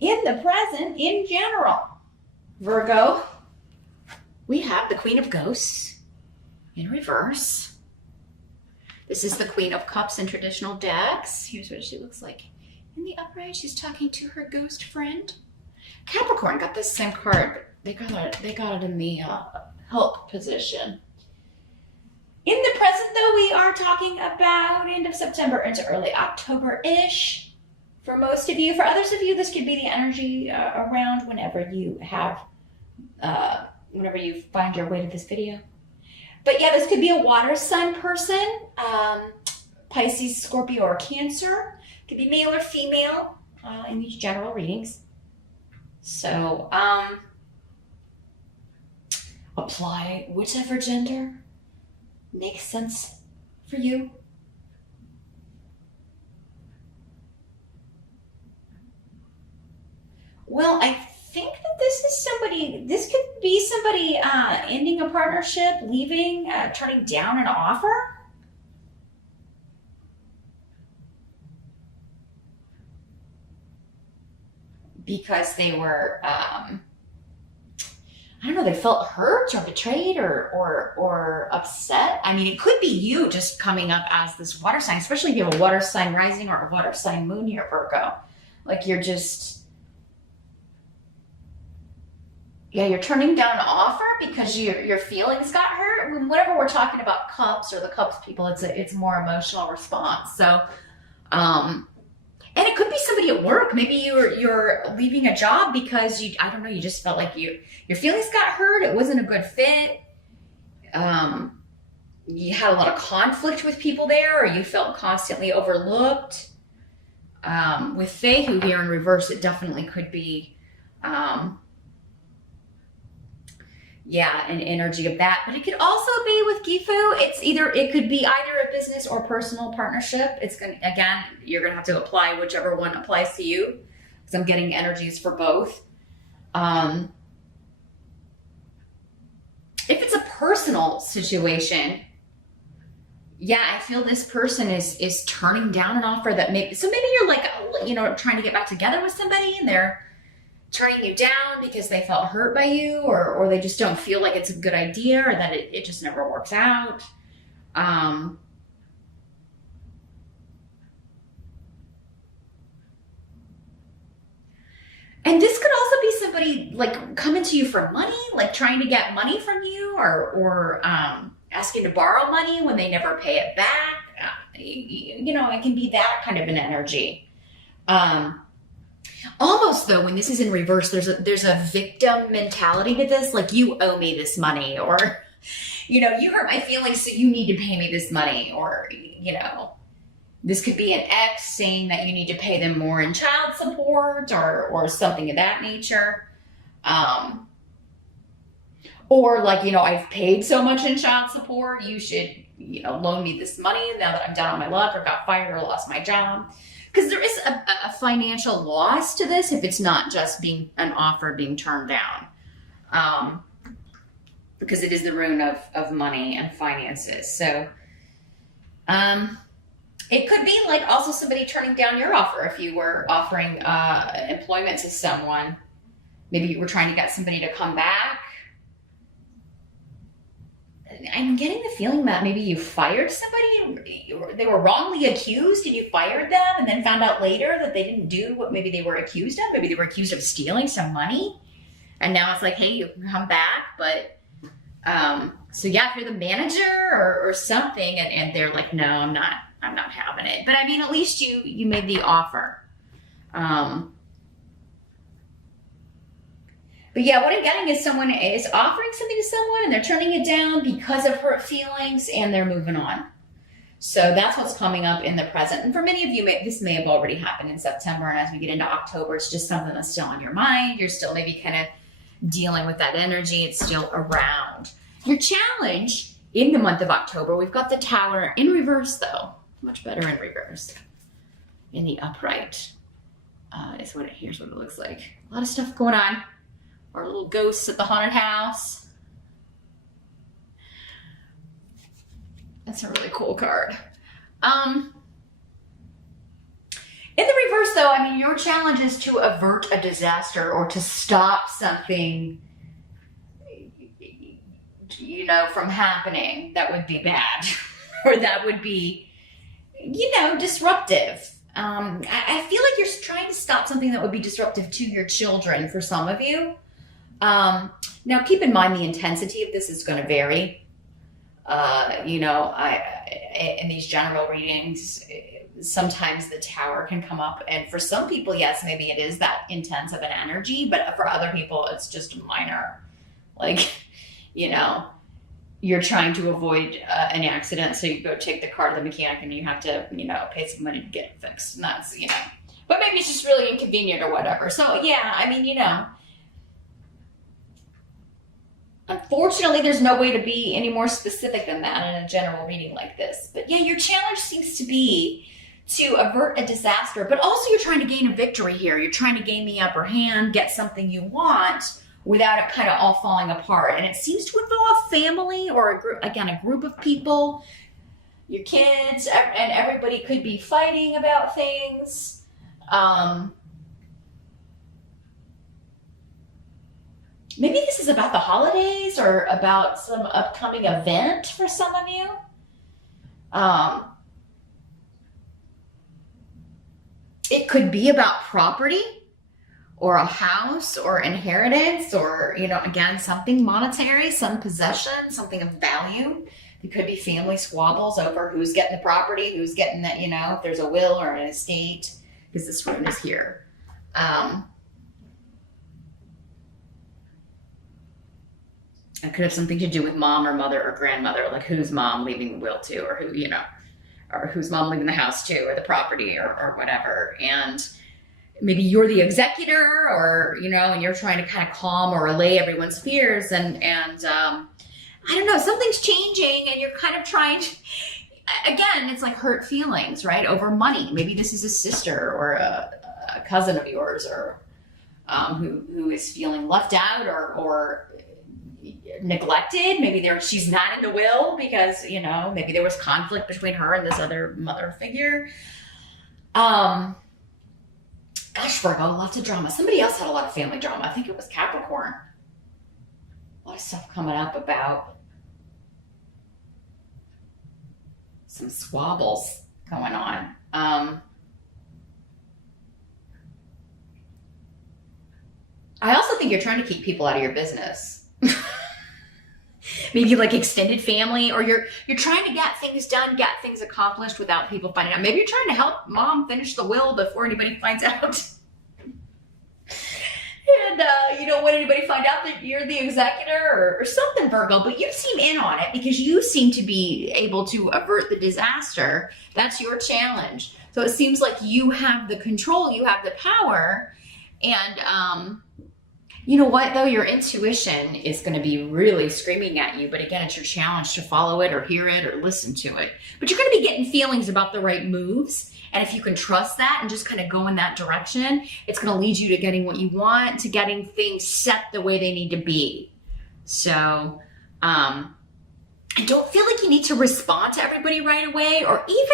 in the present in general. Virgo, we have the Queen of Ghosts in reverse. This is the Queen of Cups in traditional decks. Here's what she looks like. In the upright, she's talking to her ghost friend. Capricorn got this same card, but they got it in the help position. In the present, though, we are talking about end of September into early October-ish. For most of you, for others of you, this could be the energy around whenever you have, whenever you find your way to this video. But yeah, this could be a water sign person, Pisces, Scorpio, or Cancer. Could be male or female in these general readings. So apply whichever gender makes sense for you. Well, I think that this could be somebody ending a partnership, leaving, turning down an offer. Because they were, I don't know, they felt hurt or betrayed or upset. I mean, it could be you just coming up as this water sign, especially if you have a water sign rising or a water sign moon here, Virgo. Like you're just, yeah, you're turning down an offer because your feelings got hurt. Whenever we're talking about cups or the cups people, it's a more emotional response. So, and it could be somebody at work. Maybe you're leaving a job because I don't know, you just felt like your feelings got hurt. It wasn't a good fit. You had a lot of conflict with people there, or you felt constantly overlooked. With Fehu here in reverse, it definitely could be, yeah, an energy of that. But it could also be with Gifu. It could be either a business or personal partnership. Again, you're gonna have to apply whichever one applies to you, because I'm getting energies for both. If it's a personal situation, yeah, I feel this person is turning down an offer that maybe you're like, trying to get back together with somebody and they're turning you down because they felt hurt by you, or they just don't feel like it's a good idea, or that it just never works out. And this could also be somebody like coming to you for money, like trying to get money from you, or asking to borrow money when they never pay it back. It can be that kind of an energy. Almost though, when this is in reverse, there's a victim mentality to this, like you owe me this money, or you hurt my feelings, so you need to pay me this money, or this could be an ex saying that you need to pay them more in child support, or something of that nature, or like I've paid so much in child support, you should loan me this money now that I'm down on my luck, or got fired, or lost my job. Because there is a financial loss to this if it's not just being an offer being turned down. Because it is the rune of money and finances. So it could be like also somebody turning down your offer if you were offering employment to someone. Maybe you were trying to get somebody to come back. I'm getting the feeling that maybe you fired somebody, they were wrongly accused and you fired them, and then found out later that they didn't do what maybe they were accused of. Maybe they were accused of stealing some money, and now it's like, hey, you can come back. But so yeah, if you're the manager or something, and they're like, no, I'm not having it. But I mean, at least you made the offer. But yeah, what I'm getting is someone is offering something to someone and they're turning it down because of hurt feelings, and they're moving on. So that's what's coming up in the present. And for many of you, this may have already happened in September. And as we get into October, it's just something that's still on your mind. You're still maybe kind of dealing with that energy. It's still around. Your challenge in the month of October, we've got the Tower in reverse, though. Much better in reverse. In the upright, here's what it looks like. A lot of stuff going on. Our little ghosts at the haunted house. That's a really cool card. In the reverse, though, I mean, your challenge is to avert a disaster or to stop something, you know, from happening that would be bad or that would be, you know, disruptive. I feel like you're trying to stop something that would be disruptive to your children for some of you. Now, keep in mind the intensity of this is going to vary. You know, in these general readings, sometimes the tower can come up, and for some people, yes, maybe it is that intense of an energy, but for other people, it's just minor. Like, you know, you're trying to avoid an accident, so you go take the car to the mechanic and you have to, you know, pay some money to get it fixed. And that's, you know, but maybe it's just really inconvenient or whatever. So yeah, I mean, you know, unfortunately, there's no way to be any more specific than that in a general reading like this. But yeah, your challenge seems to be to avert a disaster, but also you're trying to gain a victory here. You're trying to gain the upper hand, get something you want without it kind of all falling apart. And it seems to involve family or a group, again, a group of people, your kids, and everybody could be fighting about things. Maybe this is about the holidays or about some upcoming event for some of you. It could be about property or a house or inheritance or, you know, again, something monetary, some possession, something of value. It could be family squabbles over who's getting the property, who's getting that, you know, if there's a will or an estate, because this rune is here. It could have something to do with mom or mother or grandmother, like who's mom leaving the will to, or who, you know, or who's mom leaving the house to, or the property or whatever. And maybe you're the executor, or, you know, and you're trying to kind of calm or allay everyone's fears. And I don't know, something's changing and you're kind of trying to, again, it's like hurt feelings, right? Over money. Maybe this is a sister or a cousin of yours, or who is feeling left out or neglected. Maybe she's not in the will because, you know, maybe there was conflict between her and this other mother figure. Gosh, Virgo, lots of drama. Somebody else had a lot of family drama. I think it was Capricorn. A lot of stuff coming up about some squabbles going on. I also think you're trying to keep people out of your business. Maybe like extended family, or you're trying to get things done, get things accomplished without people finding out. Maybe you're trying to help mom finish the will before anybody finds out. And you don't want anybody to find out that you're the executor or something, Virgo, but you seem in on it because you seem to be able to avert the disaster. That's your challenge. So it seems like you have the control, you have the power, and you know what, though? Your intuition is going to be really screaming at you. But again, it's your challenge to follow it or hear it or listen to it. But you're going to be getting feelings about the right moves. And if you can trust that and just kind of go in that direction, it's going to lead you to getting what you want, to getting things set the way they need to be. So I don't feel like you need to respond to everybody right away, or even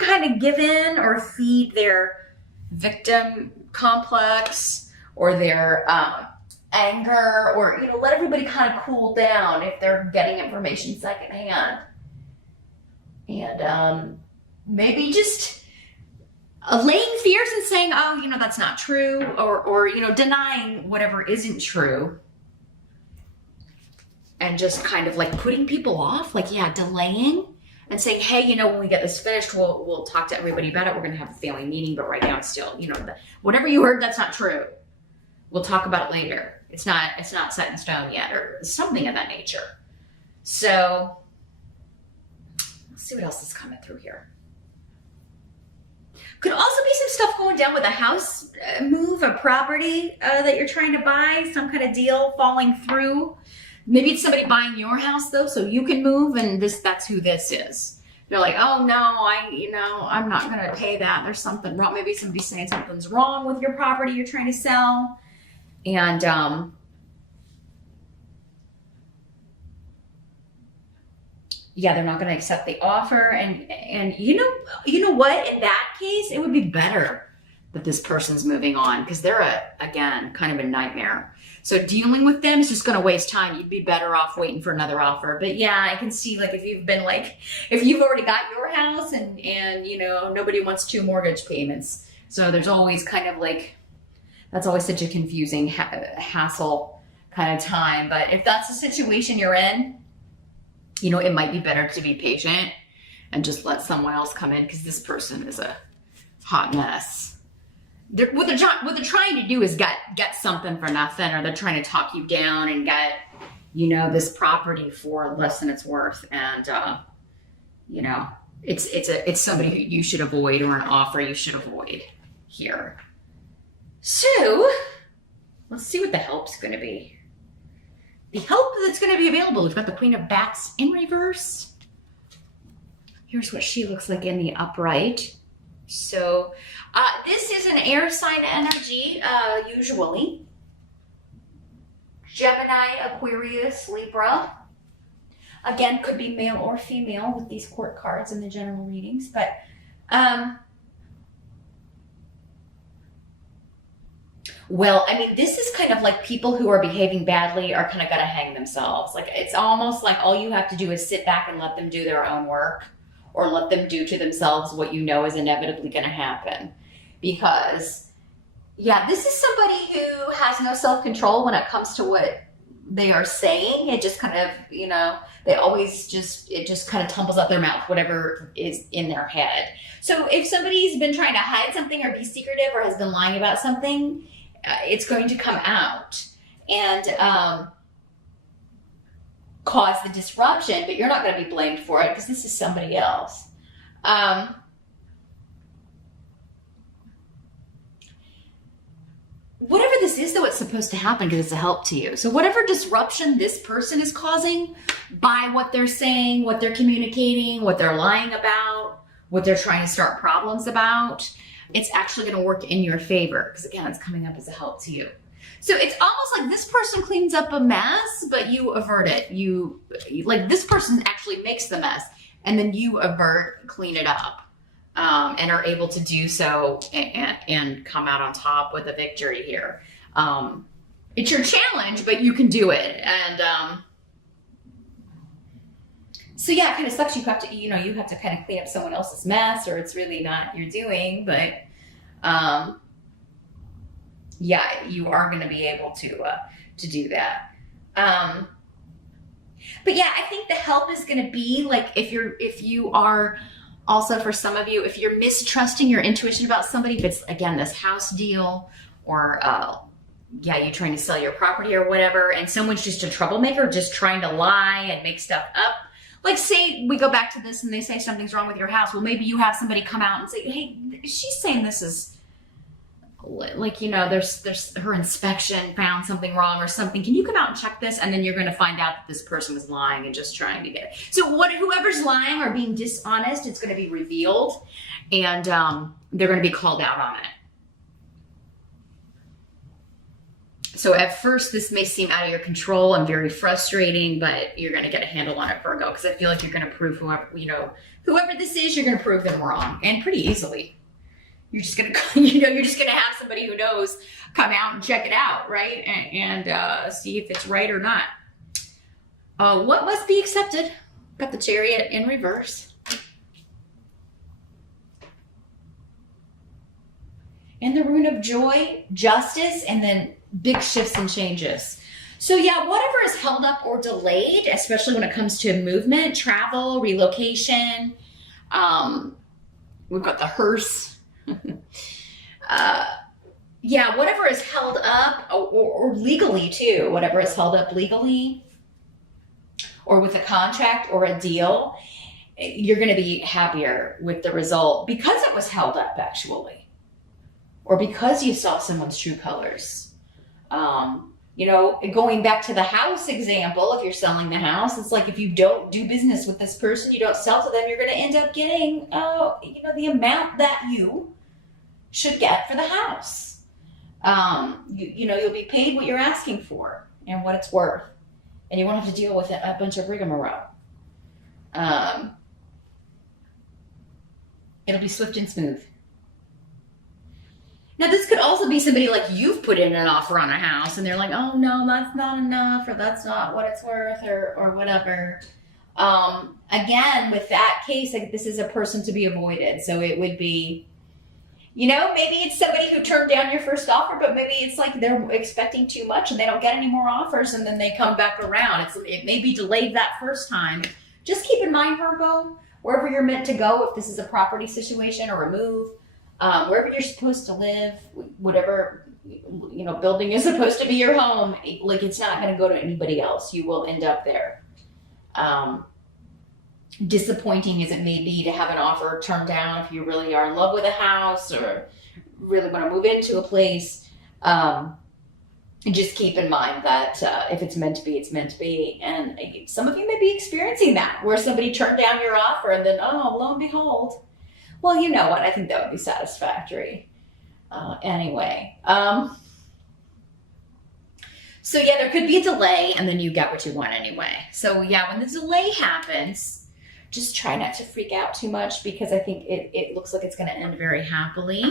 kind of give in or feed their victim complex or their anger, or, you know, let everybody kind of cool down if they're getting information secondhand. And maybe just allaying fears and saying, oh, you know, that's not true, or you know, denying whatever isn't true, and just kind of like putting people off, like, yeah, delaying. And saying, hey, you know, when we get this finished, we'll talk to everybody about it. We're going to have a family meeting, but right now it's still, you know, whatever you heard, that's not true. We'll talk about it later. It's not set in stone yet, or something of that nature. So let's see what else is coming through here. Could also be some stuff going down with a house move, a property that you're trying to buy, some kind of deal falling through. Maybe it's somebody buying your house, though, so you can move, and that's who this is. They're like, oh, no, I'm not going to pay that. There's something wrong. Maybe somebody's saying something's wrong with your property you're trying to sell. And yeah, they're not going to accept the offer. And you know what? In that case, it would be better that this person's moving on, because they're again, kind of a nightmare. So dealing with them is just going to waste time. You'd be better off waiting for another offer. But yeah, I can see, like, if you've already got your house and nobody wants 2 mortgage payments. So there's always kind of like, that's always such a confusing hassle kind of time. But if that's the situation you're in, it might be better to be patient and just let someone else come in, because this person is a hot mess. What they're trying to do is get something for nothing, or they're trying to talk you down and get, this property for less than it's worth. And, it's somebody who you should avoid, or an offer you should avoid here. So let's see what the help's going to be. The help that's going to be available, we've got the Queen of Bats in reverse. Here's what she looks like in the upright. So this is an air sign energy, usually. Gemini, Aquarius, Libra. Again, could be male or female with these court cards in the general readings. But well, I mean, this is kind of like people who are behaving badly are kind of going to hang themselves. Like, it's almost like all you have to do is sit back and let them do their own work, or let them do to themselves what you know is inevitably going to happen. Because, yeah, this is somebody who has no self-control when it comes to what they are saying. It just kind of, it just kind of tumbles out their mouth, whatever is in their head. So if somebody's been trying to hide something or be secretive or has been lying about something, it's going to come out and cause the disruption, but you're not going to be blamed for it, because this is somebody else. Whatever this is, though, it's supposed to happen because it's a help to you. So whatever disruption this person is causing by what they're saying, what they're communicating, what they're lying about, what they're trying to start problems about, it's actually going to work in your favor, because again, it's coming up as a help to you. So it's almost like this person cleans up a mess, but you avert it. This person actually makes the mess, and then you clean it up, and are able to do so and come out on top with a victory here. It's your challenge, but you can do it. And so yeah, it kind of sucks. You have to kind of clean up someone else's mess, or it's really not your doing, but yeah, you are going to be able to do that. But yeah, I think the help is going to be like, if you are also, for some of you, if you're mistrusting your intuition about somebody, if it's, again, this house deal, or you're trying to sell your property or whatever, and someone's just a troublemaker, just trying to lie and make stuff up. Like, say we go back to this and they say something's wrong with your house. Well, maybe you have somebody come out and say, hey, she's saying this is, like, there's her inspection found something wrong or something. Can you come out and check this? And then you're going to find out that this person was lying and just trying to get it. So whoever's lying or being dishonest, it's going to be revealed, and they're going to be called out on it. So at first, this may seem out of your control and very frustrating, but you're going to get a handle on it, Virgo, because I feel like you're going to prove whoever this is, you're going to prove them wrong, and pretty easily. You're just going to have somebody who knows come out and check it out, right? And see if it's right or not. What must be accepted? Got the Chariot in reverse. And the Rune of Joy, Justice, and then big shifts and changes. So yeah, whatever is held up or delayed, especially when it comes to movement, travel, relocation. We've got the hearse. Whatever is held up, or legally too, whatever is held up legally, or with a contract or a deal, you're going to be happier with the result because it was held up, actually, or because you saw someone's true colors. Going back to the house example, if you're selling the house, it's like, if you don't do business with this person, you don't sell to them, you're going to end up getting, the amount that you should get for the house. You'll be paid what you're asking for and what it's worth, and you won't have to deal with a bunch of rigmarole. It'll be swift and smooth. Now, this could also be somebody like you've put in an offer on a house and they're like, oh no, that's not enough, or that's not what it's worth, or whatever. Again, with that case, like, this is a person to be avoided. So it would be, maybe it's somebody who turned down your first offer, but maybe it's like they're expecting too much and they don't get any more offers and then they come back around. It may be delayed that first time. Just keep in mind, Virgo, wherever you're meant to go, if this is a property situation or a move, wherever you're supposed to live, whatever, building is supposed to be your home, like, it's not going to go to anybody else. You will end up there. Disappointing as it may be to have an offer turned down if you really are in love with a house or really want to move into a place. Just keep in mind that if it's meant to be, it's meant to be. And some of you may be experiencing that, where somebody turned down your offer and then, oh, lo and behold. Well, you know what? I think that would be satisfactory. Anyway. So yeah, there could be a delay and then you get what you want anyway. So yeah, when the delay happens, just try not to freak out too much, because I think it looks like it's going to end very happily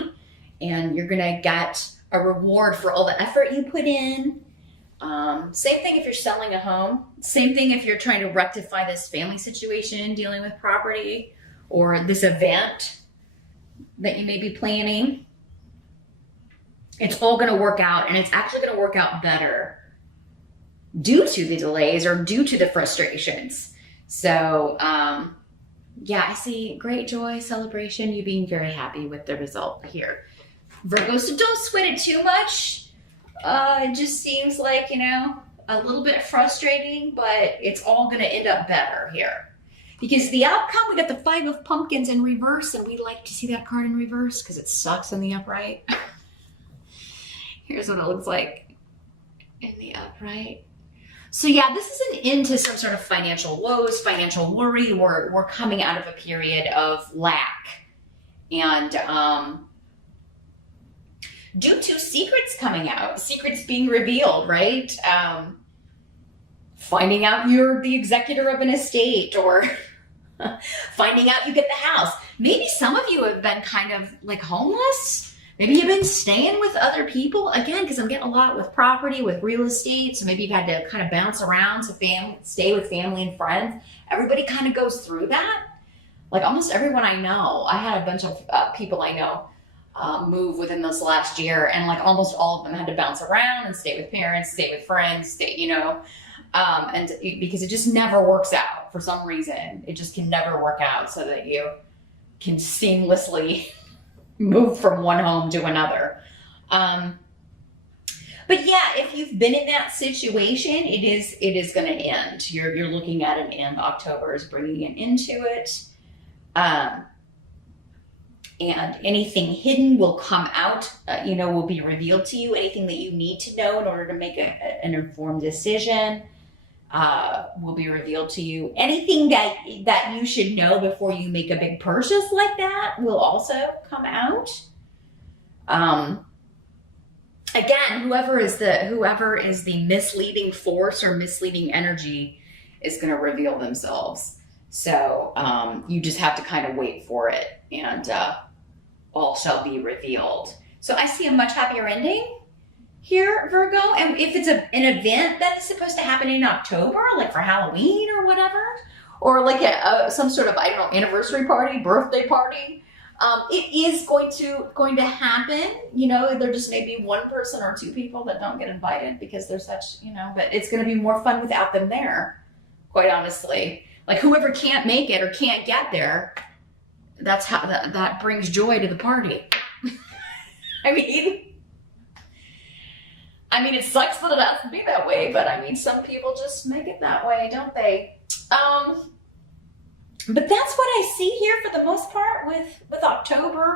and you're going to get a reward for all the effort you put in. Same thing if you're selling a home. Same thing if you're trying to rectify this family situation, dealing with property, or this event that you may be planning. It's all going to work out, and it's actually going to work out better due to the delays or due to the frustrations. So, yeah, I see great joy, celebration, you being very happy with the result here. Virgo, so don't sweat it too much. It just seems like, a little bit frustrating, but it's all going to end up better here. Because the outcome, we got the 5 of Pumpkins in reverse, and we like to see that card in reverse because it sucks in the upright. Here's what it looks like in the upright. So yeah, this is an end to some sort of financial woes, financial worry. We're coming out of a period of lack. And due to secrets coming out, secrets being revealed, right? Finding out you're the executor of an estate, or finding out you get the house. Maybe some of you have been kind of like homeless. Maybe you've been staying with other people. Again, because I'm getting a lot with property, with real estate. So maybe you've had to kind of bounce around to stay with family and friends. Everybody kind of goes through that. Like almost everyone I know. I had a bunch of people I know move within this last year, and like almost all of them had to bounce around and stay with parents, stay with friends, and because it just never works out for some reason. It just can never work out so that you can seamlessly move from one home to another. But yeah, if you've been in that situation, it is going to end. You're looking at an end. October is bringing an end to it. And anything hidden will come out, will be revealed to you. Anything that you need to know in order to make an informed decision will be revealed to you. Anything that you should know before you make a big purchase like that will also come out. Again, whoever is the misleading force or misleading energy is going to reveal themselves. So you just have to kind of wait for it, and all shall be revealed. So I see a much happier ending here, Virgo. And if it's an event that is supposed to happen in October, like for Halloween or whatever, or like some sort of, anniversary party, birthday party, it is going to happen. There just may be one person or two people that don't get invited because they're such, but it's going to be more fun without them there, quite honestly. Like whoever can't make it or can't get there, that's how that brings joy to the party. I mean, it sucks that it has to be that way, but some people just make it that way, don't they? But that's what I see here for the most part with October.